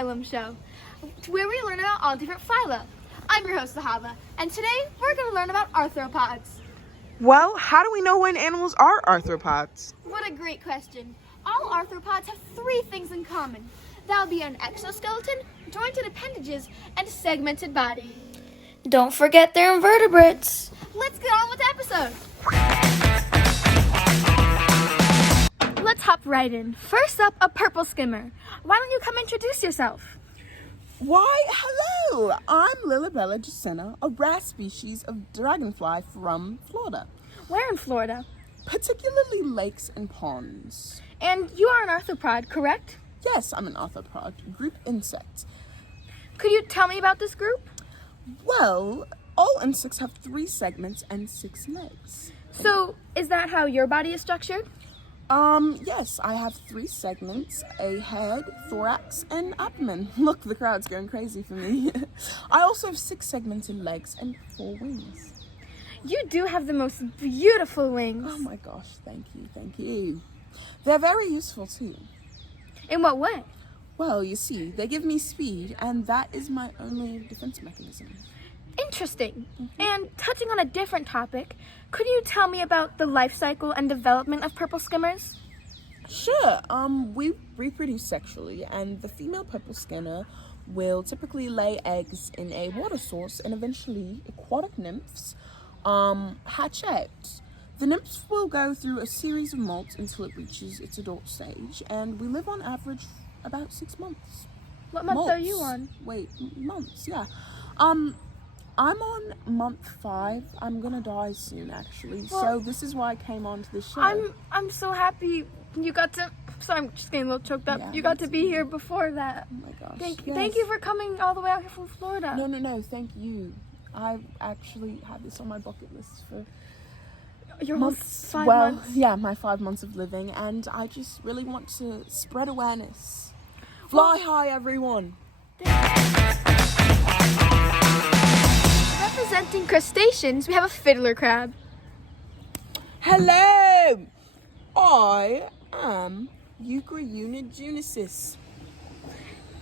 Phylum Show, where we learn about all different phyla. I'm your host, Zahava, and today we're going to learn about arthropods. Well, how do we know when animals are arthropods? What a great question. All arthropods have three things in common. That would be an exoskeleton, jointed appendages, and segmented body. Don't forget their invertebrates. Let's get on with the episode. Let's hop right in. First up, a purple skimmer. Why don't you come introduce yourself? Why, hello! I'm Lilibella Jacinta, a rare species of dragonfly from Florida. Where in Florida? Particularly lakes and ponds. And you are an arthropod, correct? Yes, I'm an arthropod, group insect. Could you tell me about this group? Well, all insects have 3 segments and 6 legs. So, is that how your body is structured? Yes, I have 3 segments, a head, thorax, and abdomen. Look, the crowd's going crazy for me. I also have 6 segments and legs and 4 wings. You do have the most beautiful wings. Oh my gosh, thank you. They're very useful too. In what way? Well, you see, they give me speed, and that is my only defense mechanism. Interesting. And touching on a different topic, could you tell me about the life cycle and development of purple skimmers? Sure. We reproduce sexually, and the female purple skimmer will typically lay eggs in a water source, and eventually aquatic nymphs hatch out. The nymphs will go through a series of molts until it reaches its adult stage, and we live on average about 6 months. What month are you on? Months, yeah. I'm on month 5. I'm gonna die soon, actually. Well, so this is why I came on to the show. I'm so happy you got to. Sorry, I'm just getting a little choked up. Yeah, you got to be here before that. Oh my gosh. Thank you for coming all the way out here from Florida. No. Thank you. I've actually had this on my bucket list for your months. 5 well, months. Yeah, my 5 months of living, and I just really want to spread awareness. Fly high, everyone. Representing crustaceans, we have a fiddler crab. Hello! I am Euchrounigenesis.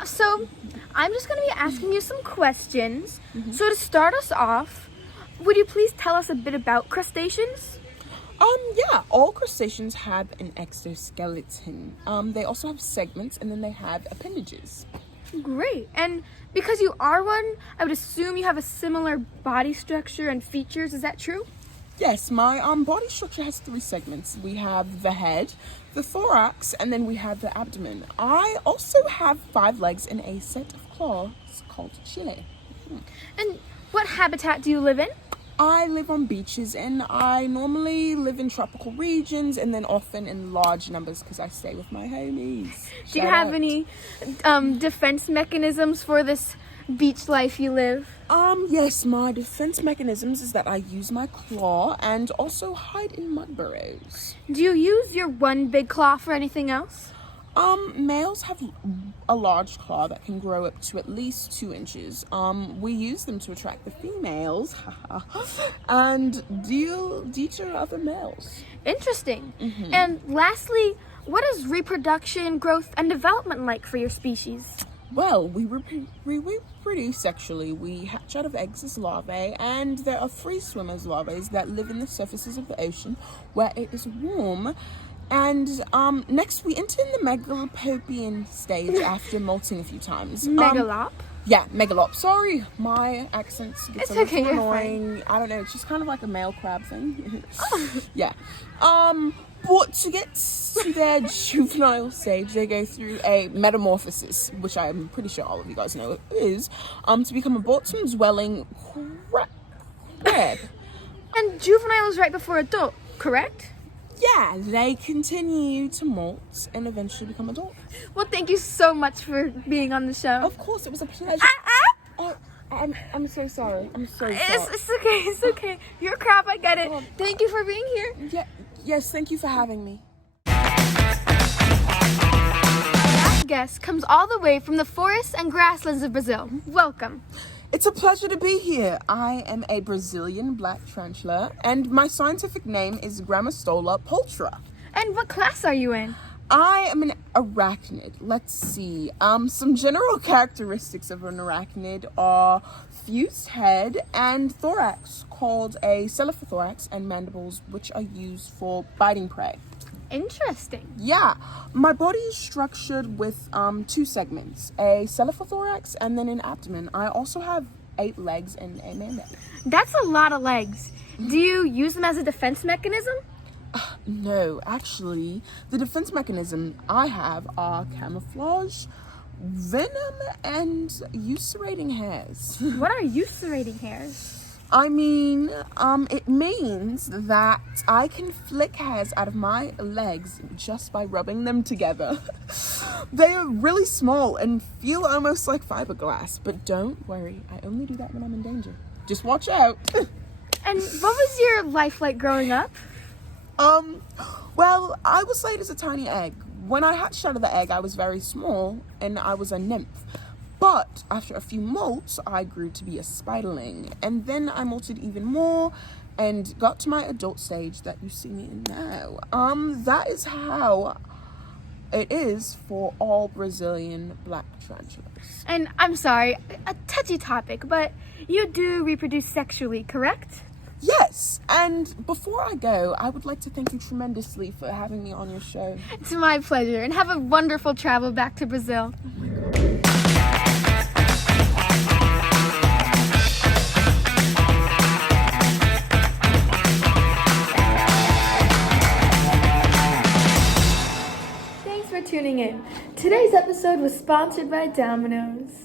So, I'm just going to be asking you some questions. So to start us off, would you please tell us a bit about crustaceans? Yeah, all crustaceans have an exoskeleton. They also have segments, and then they have appendages. Great. And because you are one, I would assume you have a similar body structure and features. Is that true? Yes, my body structure has 3 segments. We have the head, the thorax, and then we have the abdomen. I also have 5 legs and a set of claws called chile. And what habitat do you live in? I live on beaches, and I normally live in tropical regions, and then often in large numbers because I stay with my homies. Do you have any defense mechanisms for this beach life you live? Yes, my defense mechanisms is that I use my claw and also hide in mud burrows. Do you use your one big claw for anything else? Males have a large claw that can grow up to at least 2 inches. We use them to attract the females and deter other males. Interesting. And lastly, what is reproduction, growth, and development like for your species? Well, we reproduce sexually. We hatch out of eggs as larvae, and there are free swimmers larvae that live in the surfaces of the ocean where it is warm. And next we enter in the megalopopian stage after molting a few times. Megalop? Yeah, megalop. Sorry, my accents get It's a little okay, you're annoying. I don't know, it's just kind of like a male crab thing. Yeah. But to get to their juvenile stage, they go through a metamorphosis, which I'm pretty sure all of you guys know it is, to become a bottom-dwelling crab. And juvenile is right before adult, correct? Yeah, they continue to molt and eventually become adult. Well, thank you so much for being on the show. Of course, it was a pleasure. Oh, I'm so sorry. I'm so sorry. It's okay. You're a crab, I get it. Thank you for being here. Yeah, yes, thank you for having me. Our last guest comes all the way from the forests and grasslands of Brazil. Welcome. It's a pleasure to be here. I am a Brazilian black tarantula, and my scientific name is Grammostola pulchra. And what class are you in? I am an arachnid. Let's see. Some general characteristics of an arachnid are fused head and thorax, called a cephalothorax, and mandibles, which are used for biting prey. Interesting. Yeah, my body is structured with two segments, a cephalothorax and then an abdomen. I also have 8 legs and a mandate. That's a lot of legs. Do you use them as a defense mechanism? No, actually, the defense mechanism I have are camouflage, venom, and ulcerating hairs. What are ulcerating hairs? I mean, it means that I can flick hairs out of my legs just by rubbing them together. They are really small and feel almost like fiberglass, but don't worry, I only do that when I'm in danger. Just watch out. And what was your life like growing up? Well, I was laid as a tiny egg. When I hatched out of the egg, I was very small and I was a nymph. But after a few molts, I grew to be a spiderling. And then I molted even more and got to my adult stage that you see me in now. That is how it is for all Brazilian black tarantulas. And I'm sorry, a touchy topic, but you do reproduce sexually, correct? Yes, and before I go, I would like to thank you tremendously for having me on your show. It's my pleasure, and have a wonderful travel back to Brazil. Thanks for tuning in. Today's episode was sponsored by Domino's.